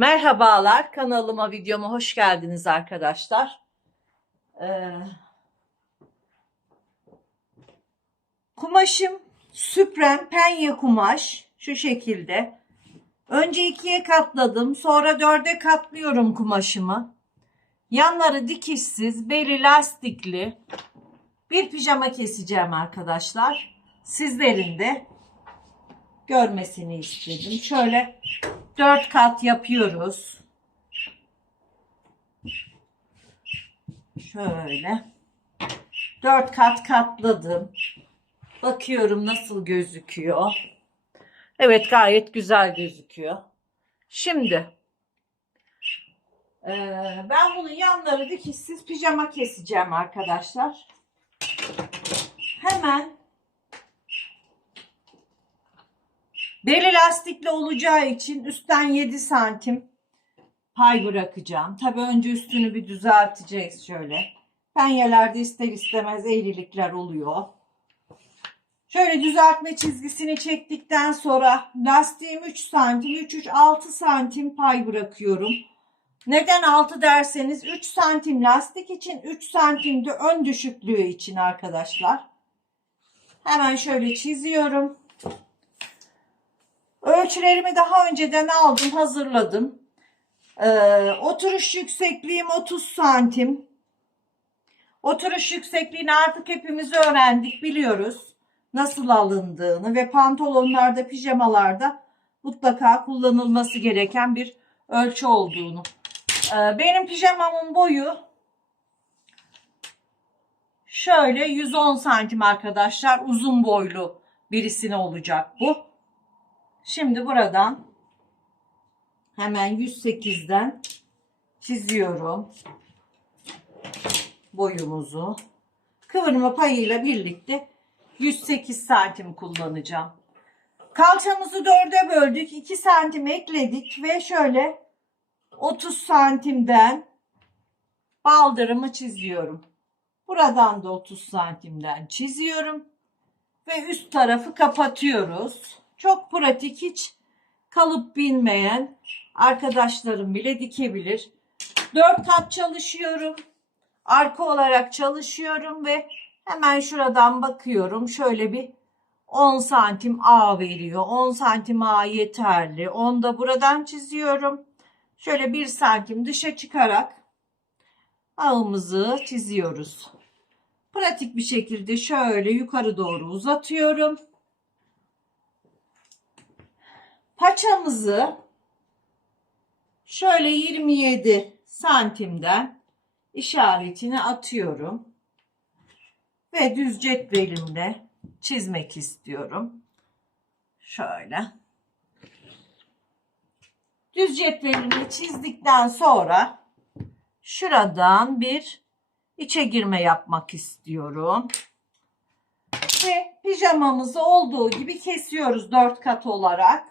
Merhabalar, kanalıma, videoma hoş geldiniz arkadaşlar. Kumaşım süprem penye kumaş şu şekilde. Önce ikiye katladım, sonra dörde katlıyorum kumaşımı. Yanları dikişsiz, beli lastikli bir pijama keseceğim arkadaşlar. Sizlerin de görmesini istedim. Şöyle 4 kat yapıyoruz. Şöyle 4 kat katladım. Bakıyorum nasıl gözüküyor. Evet, gayet güzel gözüküyor. Şimdi ben bunun yanları dikişsiz pijama keseceğim arkadaşlar. Hemen beli lastikli olacağı için üstten 7 santim pay bırakacağım. Tabii önce üstünü bir düzelteceğiz şöyle. Penyelerde ister istemez eğrilikler oluyor. Şöyle düzeltme çizgisini çektikten sonra lastiğim 3 santim, 6 santim pay bırakıyorum. Neden 6 derseniz 3 santim lastik için, 3 santim de ön düşüklüğü için arkadaşlar. Hemen şöyle çiziyorum. Ölçülerimi daha önceden aldım, hazırladım. Oturuş yüksekliğim 30 santim. Oturuş yüksekliğini artık hepimiz öğrendik, biliyoruz nasıl alındığını ve pantolonlarda, pijamalarda mutlaka kullanılması gereken bir ölçü olduğunu. Benim pijamamın boyu şöyle 110 santim arkadaşlar. Uzun boylu birisine olacak bu. Şimdi buradan hemen 108'den çiziyorum boyumuzu. Kıvırma payıyla birlikte 108 santim kullanacağım. Kalçamızı 4'e böldük. 2 santim ekledik ve şöyle 30 santimden baldırımı çiziyorum. Buradan da 30 santimden çiziyorum. Ve üst tarafı kapatıyoruz. Çok pratik, hiç kalıp bilmeyen arkadaşlarım bile dikebilir. 4 kat çalışıyorum. Arka olarak çalışıyorum ve hemen şuradan bakıyorum. Şöyle bir 10 santim ağ veriyor. 10 santim ağ yeterli. 10 da buradan çiziyorum. Şöyle 1 santim dışa çıkarak ağımızı çiziyoruz. Pratik bir şekilde şöyle yukarı doğru uzatıyorum. Paçamızı şöyle 27 santimden işaretini atıyorum. Ve düz cetvelimle çizmek istiyorum. Şöyle. Düz cetvelimi çizdikten sonra şuradan bir içe girme yapmak istiyorum. Ve pijamamızı olduğu gibi kesiyoruz 4 kat olarak.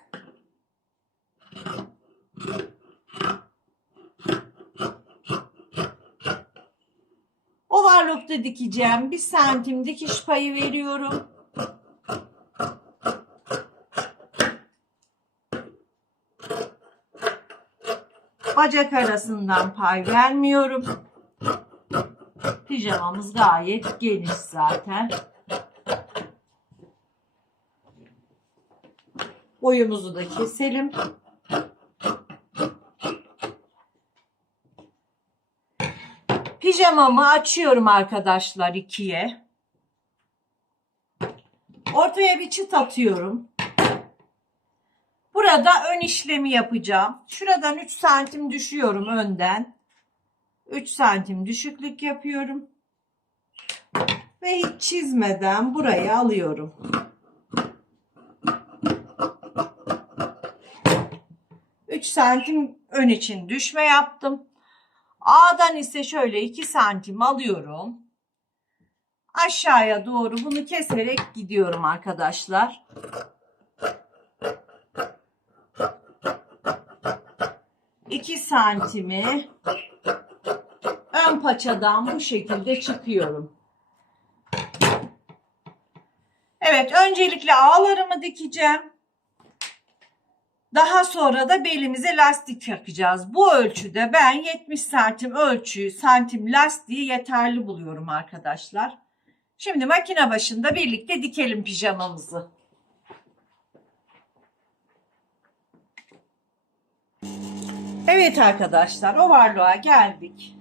Overlock'ta dikeceğim. 1 santim dikiş payı veriyorum. Bacak arasından pay vermiyorum. Pijamamız gayet geniş zaten. Boyumuzu da keselim. Pijamamı açıyorum arkadaşlar ikiye. Ortaya bir çıt atıyorum. Burada ön işlemi yapacağım. Şuradan 3 santim düşüyorum önden. 3 santim düşüklük yapıyorum. Ve hiç çizmeden burayı alıyorum. Üç santim ön için düşme yaptım. A'dan ise şöyle 2 santim alıyorum. Aşağıya doğru bunu keserek gidiyorum arkadaşlar. İki santimi ön paçadan bu şekilde çıkıyorum. Evet, öncelikle ağlarımı dikeceğim. Daha sonra da belimize lastik takacağız. Bu ölçüde ben 70 santim lastiği yeterli buluyorum arkadaşlar. Şimdi makine başında birlikte dikelim pijamamızı. Evet arkadaşlar, ovarlığa geldik.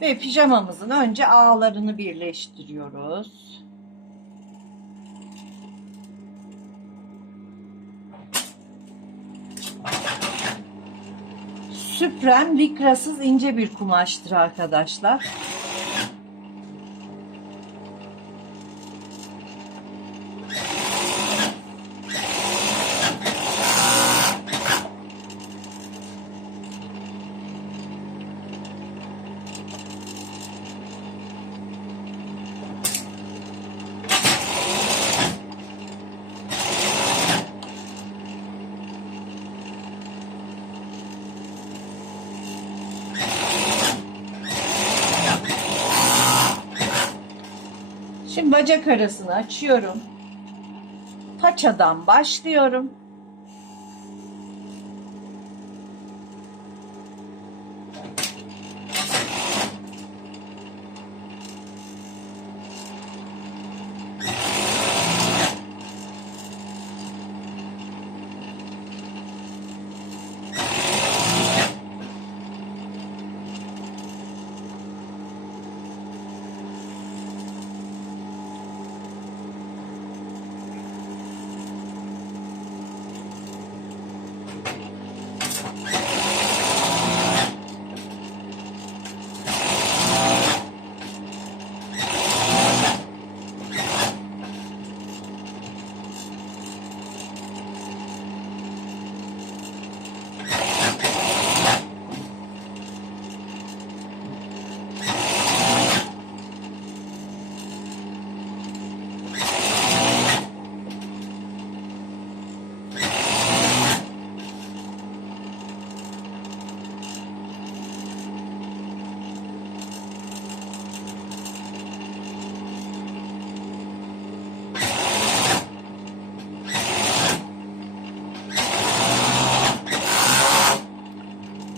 Ve pijamamızın önce ağlarını birleştiriyoruz. Süprem likrasız ince bir kumaştır arkadaşlar. Şimdi bacak arasını açıyorum. Paçadan başlıyorum.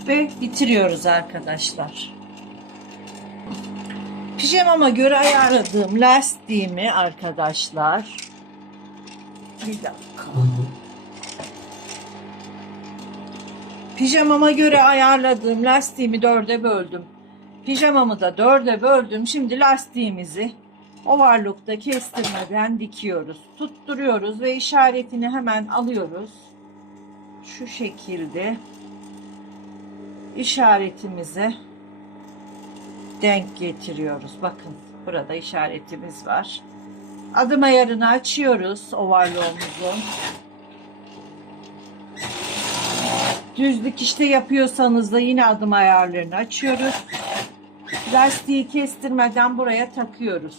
Ve bitiriyoruz arkadaşlar. Pijamama göre ayarladığım lastiğimi arkadaşlar. Bir dakika. Pijamama göre ayarladığım lastiğimi 4'e böldüm. Pijamamı da 4'e böldüm. Şimdi lastiğimizi overlock'ta kestirmeden dikiyoruz. Tutturuyoruz ve işaretini hemen alıyoruz. Şu şekilde işaretimize denk getiriyoruz. Bakın burada işaretimiz var. Adım ayarını açıyoruz overlock'umuzu. Düz dikişte yapıyorsanız da yine adım ayarlarını açıyoruz. Lastiği kestirmeden buraya takıyoruz.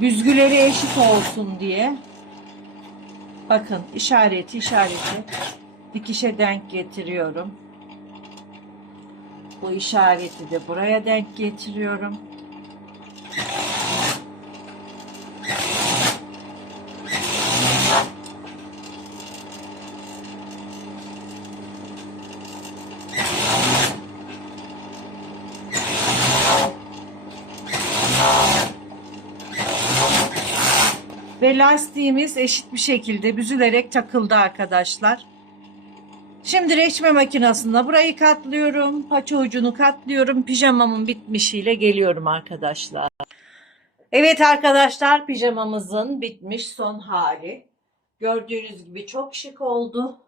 Büzgüleri eşit olsun diye. Bakın işareti dikişe denk getiriyorum. Bu işareti de buraya denk getiriyorum. Ve lastiğimiz eşit bir şekilde büzülerek takıldı arkadaşlar. Şimdi reçme makinesinde burayı katlıyorum. Paça ucunu katlıyorum. Pijamamın bitmişiyle geliyorum arkadaşlar. Evet arkadaşlar, pijamamızın bitmiş son hali. Gördüğünüz gibi çok şık oldu.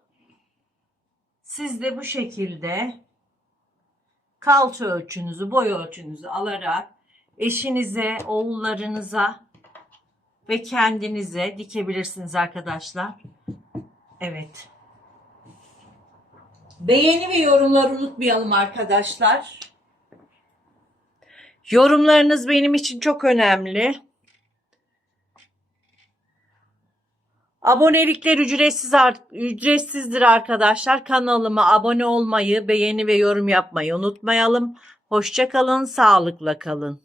Siz de bu şekilde kalça ölçünüzü, boy ölçünüzü alarak eşinize, oğullarınıza ve kendinize dikebilirsiniz arkadaşlar. Evet. Beğeni ve yorumları unutmayalım arkadaşlar. Yorumlarınız benim için çok önemli. Abonelikler ücretsizdir arkadaşlar. Kanalıma abone olmayı, beğeni ve yorum yapmayı unutmayalım. Hoşça kalın, sağlıkla kalın.